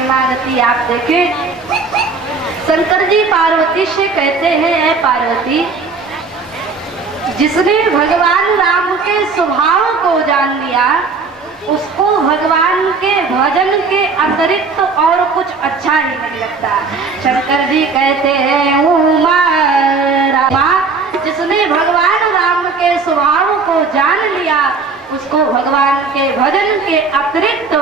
शरणागति आप देखें। शंकर जी पार्वती से कहते हैं, ऐ पार्वती, जिसने भगवान राम के स्वभाव को जान लिया उसको भगवान के भजन के अतिरिक्त तो और कुछ अच्छा ही नहीं लगता। शंकर जी कहते हैं, उमा रामा, जिसने भगवान राम के स्वभाव को जान लिया उसको भगवान के भजन के अतिरिक्त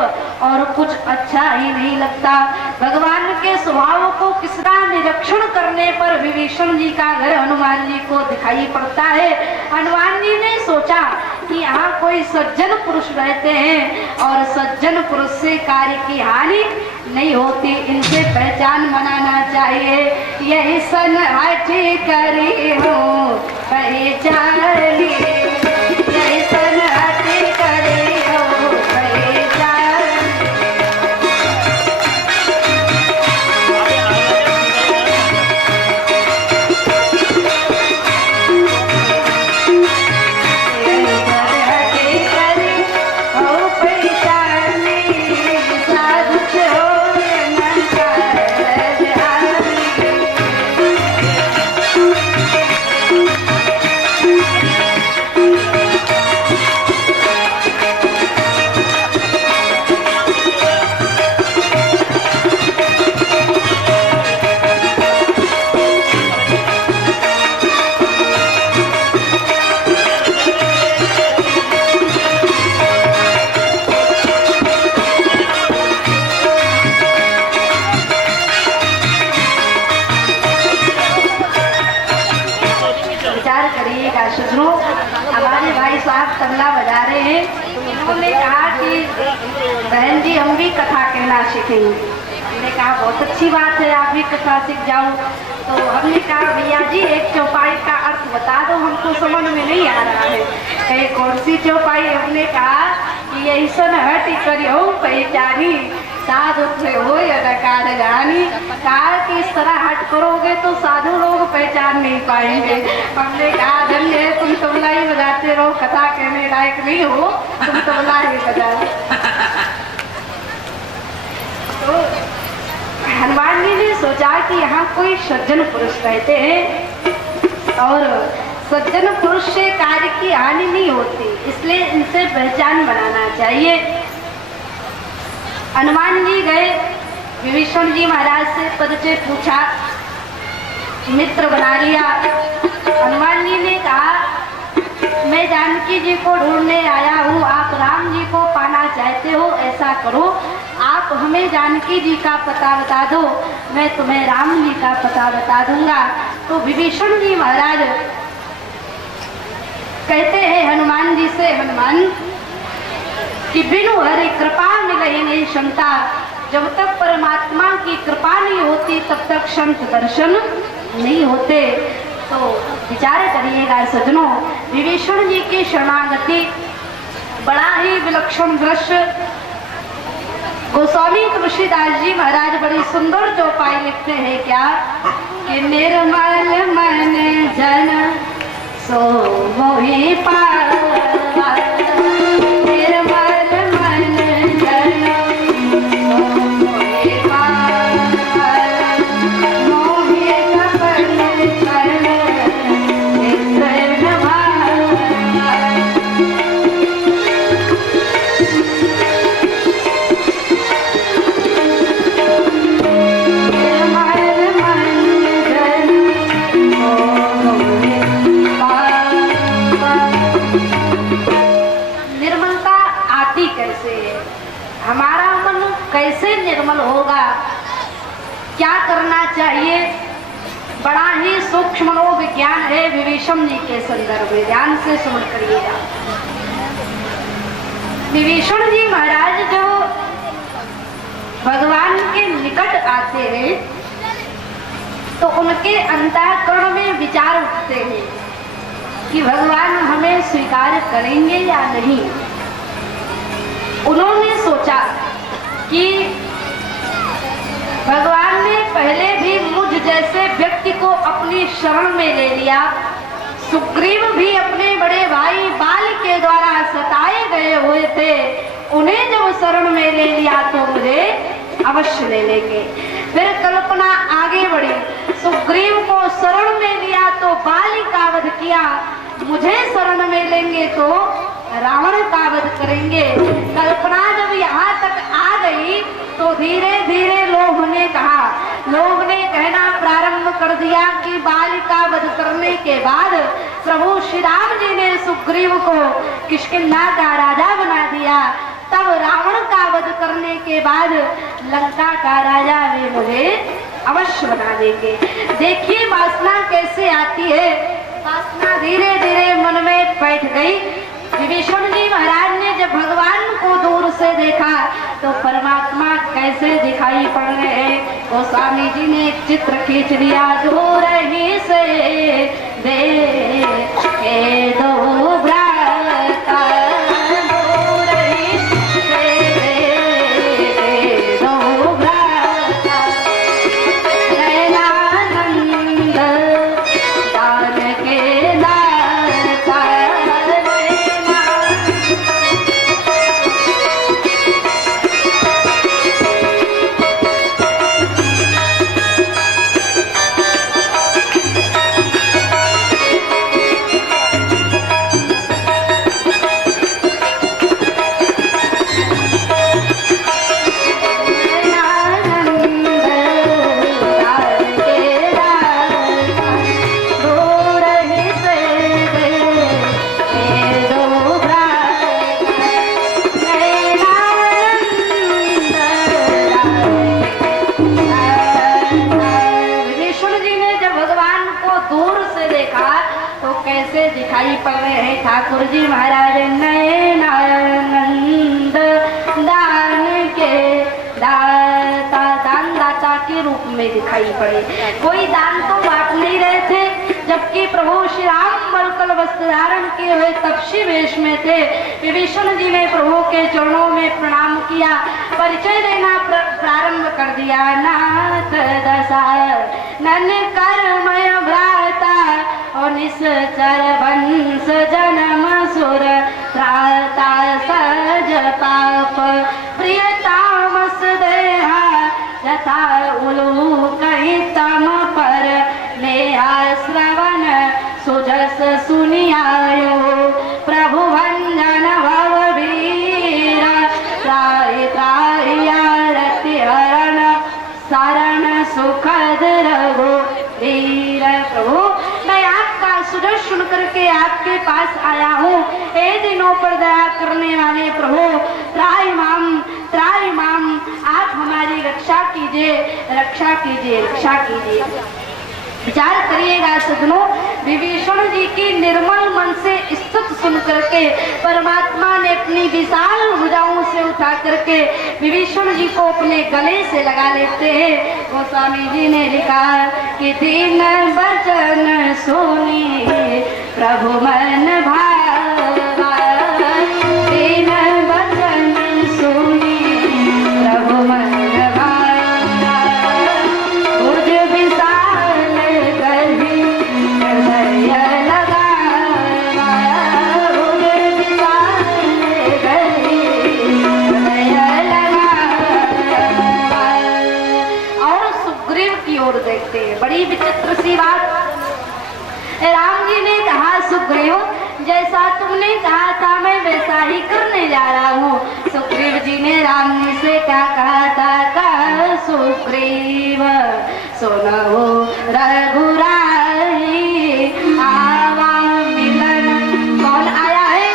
और कुछ अच्छा ही नहीं लगता। भगवान के स्वभाव को किसका निरीक्षण करने पर विभीषण जी का घर हनुमान जी को दिखाई पड़ता है। हनुमान जी ने सोचा कि यहाँ कोई सज्जन पुरुष रहते हैं और सज्जन पुरुष से कार्य की हानि नहीं होती, इनसे पहचान बनाना चाहिए। यही सन हठी करी हो पहचान, यही सन हठी करी हो पहचान। हमारे भाई साहब तबला बजा रहे हैं, उन्होंने कहा कि बहन जी हम भी कथा कहना सीखेंगे। हमने कहा बहुत अच्छी बात है, आप भी कथा सीख जाओ। तो हमने कहा भैया जी एक चौपाई का अर्थ बता दो, हमको समझ में नहीं आ रहा है। कहे कौन सी चौपाई? हमने कहा कि यही सन हट करियो पहचानी, साधु हो या नकार जानी। कहा कि इस तरह हट करोगे तो साधु लोग पहचान नहीं पाएंगे। हमने कहा धन्य है, तुम तबला ही बजाते रहो, कथा कहने लायक नहीं हो, तुम तबला ही बजाओ। तो हनुमान जी ने सोचा कि यहाँ कोई सज्जन पुरुष रहते हैं और सज्जन पुरुष से कार्य की हानि नहीं होती, इसलिए इनसे पहचान बनाना चाहिए। हनुमान जी गए, विभीषण जी महाराज से परिचय पूछा, मित्र बना लिया। हनुमान जी ने कहा मैं जानकी जी को ढूंढने आया हूँ, आप राम जी को पाना चाहते हो, ऐसा करो आप हमें जानकी जी का पता बता दो, मैं तुम्हें राम जी का पता बता दूंगा। तो विभीषण जी महाराज कहते हैं हनुमान जी से, हनुमान कि बिनु हरि कृपा मिले नहीं क्षमता, जब तक परमात्मा की कृपा नहीं होती तब तक संत दर्शन नहीं होते। तो विचार करिएगा सज्जनों, विभीषण जी की शरणागति बड़ा ही विलक्षण दृश्य। गोस्वामी तुलसीदास जी महाराज बड़ी सुंदर चौपाई लिखते हैं क्या कि निर्मल मन जन सो मोहि पावा, निर्मल मन जन सो मोहि पावा, मोहि कपन कर नित्र भावा। हमारा मन कैसे निर्मल होगा, क्या करना चाहिए? बड़ा ही सूक्ष्म मनोविज्ञान है विभीषण जी के संदर्भ में, ध्यान से समझ करिएगा। विभीषण जी महाराज जो भगवान के निकट आते हैं तो उनके अंतःकरण में विचार उठते हैं कि भगवान हमें स्वीकार करेंगे या नहीं। उन्होंने सोचा कि भगवान ने पहले भी मुझ जैसे व्यक्ति को अपनी शरण में ले लिया, सुग्रीव भी अपने बड़े भाई बाल के द्वारा सताए गए हुए थे, उन्हें जब शरण में ले लिया तो मुझे अवश्य ले लेंगे। फिर कल्पना आगे बढ़ी, सुग्रीव को शरण में लिया तो बाली का वध किया, मुझे शरण में लेंगे तो रावण का वध करेंगे। कल्पना जब यहाँ तक आ गई तो धीरे धीरे लोभ ने कहा, लोभ ने कहना प्रारंभ कर दिया कि बाली का वध करने के बाद प्रभु श्री राम जी ने सुग्रीव को किष्किंधा का राजा बना दिया, तब रावण का वध करने के बाद लंका का राजा वे मुझे अवश्य बना देंगे। देखिए वासना कैसे आती है, वासना धीरे धीरे मन में बैठ गई। विभीषण जी महाराज ने जब भगवान को दूर से देखा तो परमात्मा कैसे दिखाई पड़ रहे हैं, गोस्वामी जी ने एक चित्र खींच लिया, दूर ही से देखे दो भ्राता, दूर ही से देखे दो भ्राता, नयनानंद दान के दाता, दिखाई पड़ रहे हैं ठाकुर जी महाराज, नयनानंद दान के दाता, दान दाता के रूप में दिखाई पड़े। कोई दान तो बांट नहीं रहे थे, जबकि प्रभु श्री राम वल्कल वस्त्र धारण किए हुए तपसी वेश में थे। विभीषण जी ने प्रभु के चरणों में प्रणाम किया, परिचय देना प्रारंभ कर दिया, नाथ दशरथ कर्मय भ्राता और निश्चर वंश जन्म सुर त्राता सज पाप प्रिय तामस देहा यथा उलूक तम पर नेहा श्रवण सुजस सुनियायो प्रभु भंजन भव वीर त्राहि त्राहि आरति हरण शरण सुखद रघु वीर। प्रभु मैं आपका सुजस सुन करके आपके पास आया हूँ, ए दिनों पर दया करने वाले प्रभु त्राहि माम, आप हमारी रक्षा कीजिए, रक्षा कीजिए, रक्षा कीजिए। विचार करिएगा सज्जनों, विभीषण जी की निर्मल मन से स्तुति सुन करके परमात्मा ने अपनी विशाल भुजाओं से उठा करके विभीषण जी को अपने गले से लगा लेते हैं। गोस्वामी जी ने लिखा कि दीन वचन सुनिए प्रभु मन भावा, दीन वचन सुनिए प्रभु मन देखते हैं। बड़ी विचित्र सी बात, राम जी ने कहा सुग्रीव जैसा तुमने कहा था मैं वैसा ही करने जा रहा हूँ। सुग्रीव जी ने राम जी से क्या कहा था, कहा सुग्रीव सुनो रघुराई आवा मिलन, कौन आया है,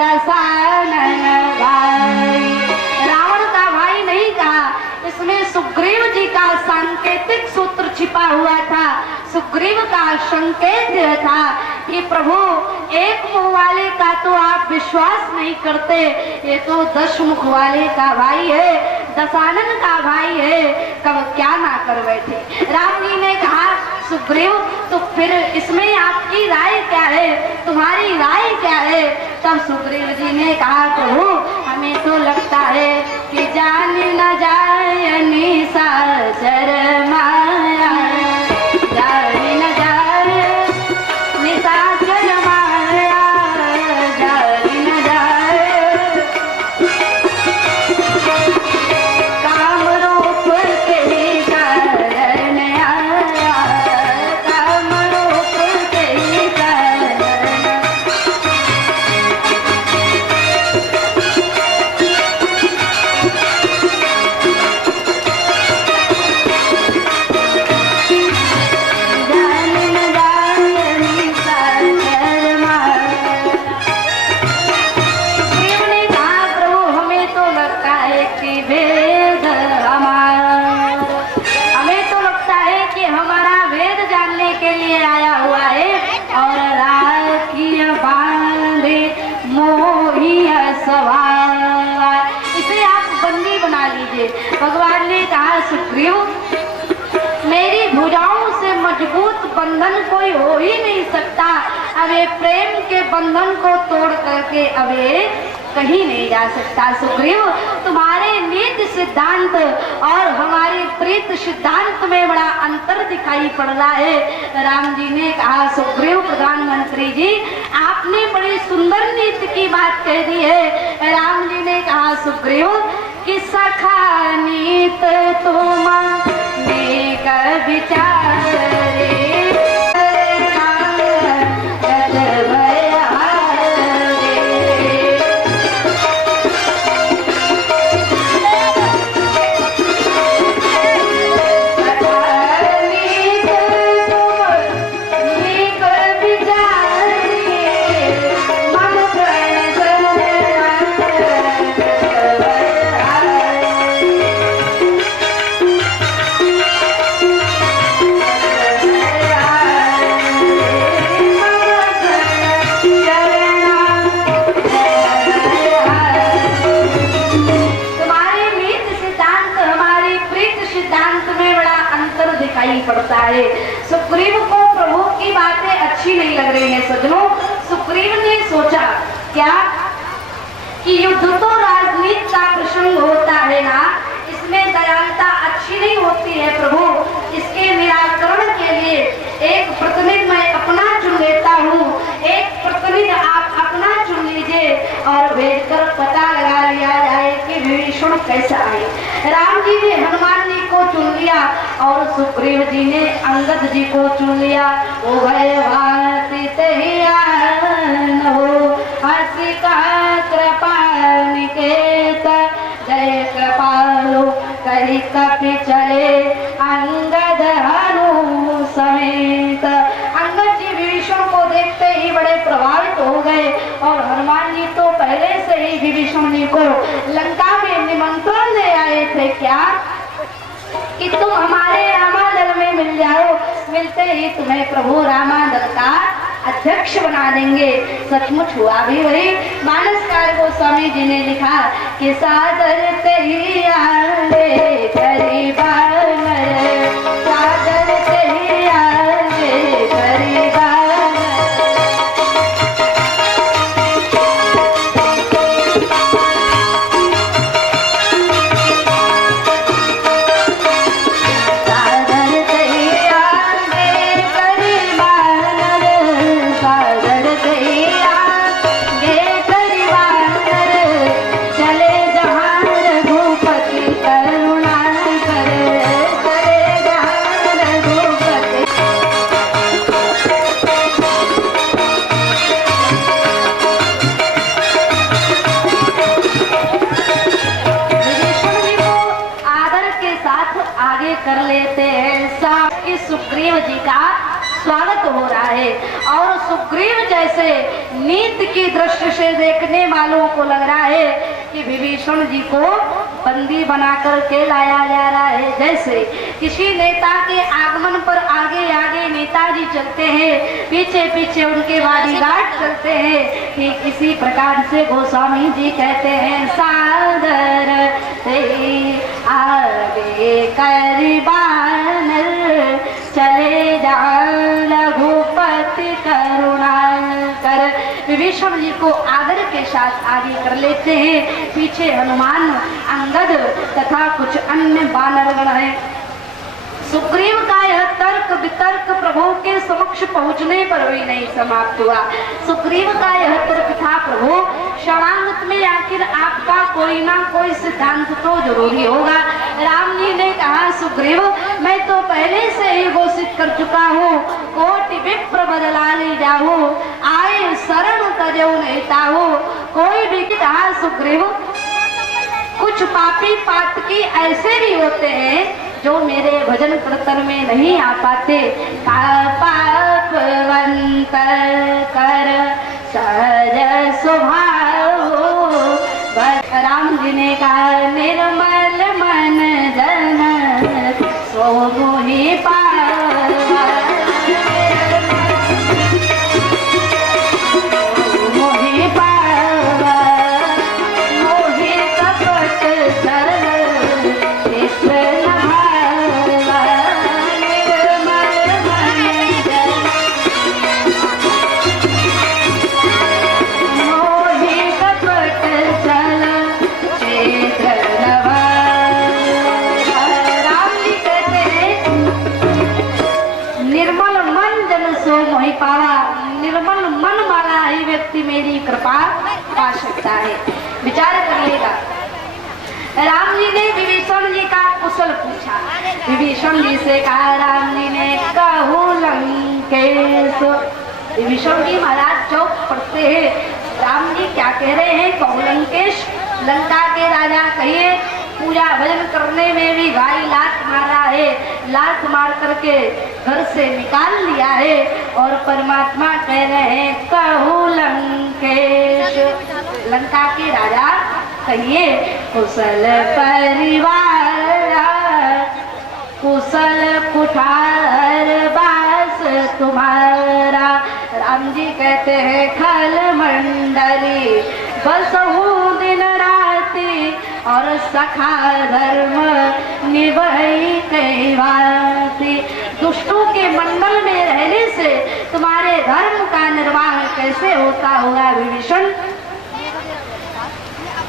दशरथ भाई। रावण का भाई नहीं कहा, इसमें सुग्रीव जी का सांकेतिक सूत्र छिपा हुआ था। सुग्रीव का संकेत था कि प्रभु एक मुख वाले का तो आप विश्वास नहीं करते, ये तो 10 मुख वाले का भाई है, दशानन का भाई है, कब क्या ना कर बैठे। राम जी ने कहा सुग्रीव तो फिर इसमें आपकी राय क्या है, तुम्हारी राय क्या है। तब सुग्रीव जी ने कहा प्रभु हमें तो लगता है कि जान न जाए निशाचर माया, जान न जाए निशाचर माया, जान न जाए काम कहा सुग्रीव, मेरी भुजाओं से मजबूत बंधन कोई हो ही नहीं सकता। अब ये प्रेम के बंधन को तोड़ करके अब ये कहीं नहीं जा सकता। सुग्रीव, तुम्हारे नीति सिद्धांत और हमारी प्रीत सिद्धांत में बड़ा अंतर दिखाई पड़ रहा है। राम जी ने कहा सुग्रीव प्रधानमंत्री जी, आपने बड़ी सुंदर नीति की बात कह दी है। राम जी ने कहा सुग्रीव कि सखा नीत तुम विचार पड़ता है। सुग्रीव को प्रभु की बातें अच्छी नहीं लग रही है। सज्जनों, सुग्रीव ने सोचा क्या कि युद्ध तो राजनीति का प्रसंग होता है ना, इसमें दयालुता अच्छी नहीं होती है। प्रभु, इसके निराकरण के लिए एक प्रतिनिधि मैं अपना चुन लेता हूँ, एक प्रतिनिधि आप अपना चुन लीजिए और भेजकर पता लगा लिया जाए कि विभीषण कैसा है। राम जी ने हनुमान जी को चुन लिया और सुग्रीव जी ने अंगद जी को चुन लिया। ओ भय भातित हियान हो, हंसी का कृपा निकेत, जय कृपालु कही कपि चले, अंगद हनु समेत। अंगद जी विभीषण को देखते ही बड़े प्रभावित हो गए और हनुमान जी तो पहले से ही विभीषण जी को लंका में निमंत्रण दे आए थे क्या कि तुम हमारे रामादल में मिल जाओ, मिलते ही तुम्हें प्रभु रामादल का अध्यक्ष बना देंगे। सचमुच हुआ भी वही। मानसकार गोस्वामी जी ने लिखा कि सादर ही आले गरीबान, सादर ही आले गरीबान। कर लेते हैं साथ कि सुग्रीव जी का स्वागत हो रहा है और सुग्रीव जैसे नीति की दृष्टि से देखने वालों को लग रहा है कि विभीषण जी को बंदी बना करके लाया जा रहा है। जैसे किसी नेता के आगमन पर आगे आगे नेताजी चलते हैं, पीछे पीछे उनके बॉडीगार्ड चलते हैं, ठीक इसी प्रकार से गोस्वामी जी कहते हैं सादर आगे करीबान, चले जा रघुपति करुणा कर। विभीषण जी को आदर के साथ आगे कर लेते हैं, पीछे हनुमान, अंगद तथा कुछ अन्य वानरगण हैं। सुग्रीव का यह तर्क वितर्क प्रभु के समक्ष पहुंचने पर भी नहीं समाप्त हुआ। सुग्रीव का यह तर्क था, प्रभु शरणागत में आखिर आपका कोई ना कोई सिद्धांत तो जरूरी होगा। राम जी ने कहा सुग्रीव, मैं तो पहले से ही घोषित कर चुका हूँ, कोटि विप्र बदला ले जाऊँ, आए शरण तजो नेता हूँ। कोई भी कहा सुग्रीव, कुछ पापी पातकी ऐसे भी होते हैं जो मेरे भजन कीर्तन में नहीं आ पाते। पापवंत कर सहज स्वभाव, राम जी ने कहा निर्मल मन जन सो मोहि पावा, मोहि पावा, मोहि कपट सरल कृष्ण व्यक्ति मेरी कृपा पा सकता है। विचार करिएगा। राम जी ने विभीषण जी का कुशल पूछा। विभीषण जी से कहा, राम जी ने कहू लंकेश। विभीषण जी महाराज चौक पड़ते हैं, राम जी क्या कह रहे हैं? कहू लंकेश, लंका के राजा कहिए पूजा भजन करने में भी भाई लात मारा है, लात मार करके घर से निकाल लिया है, और परमात्मा कह रहे हैं कहू लंकेश। लंका के राजा कहिए कुशल परिवार, कुशल कुठार बास तुम्हारा। राम जी कहते हैं खल मंडली बसहु दिन राति, और सखा धर्म निभाई कई भांति। दुष्टों के मंडल में रहने से तुम्हारे धर्म का निर्वाह कैसे होता होगा विभीषण?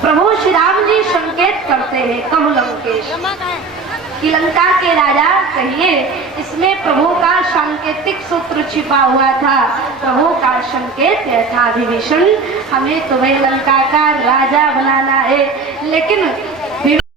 प्रभु श्री राम जी संकेत करते हैं कहू लंकेश कि लंका के राजा कहिए। इसमें प्रभु का सांकेतिक सूत्र छिपा हुआ था। प्रभु का संकेत यह था, विभीषण हमें तुम्हें लंका का राजा बनाना है, लेकिन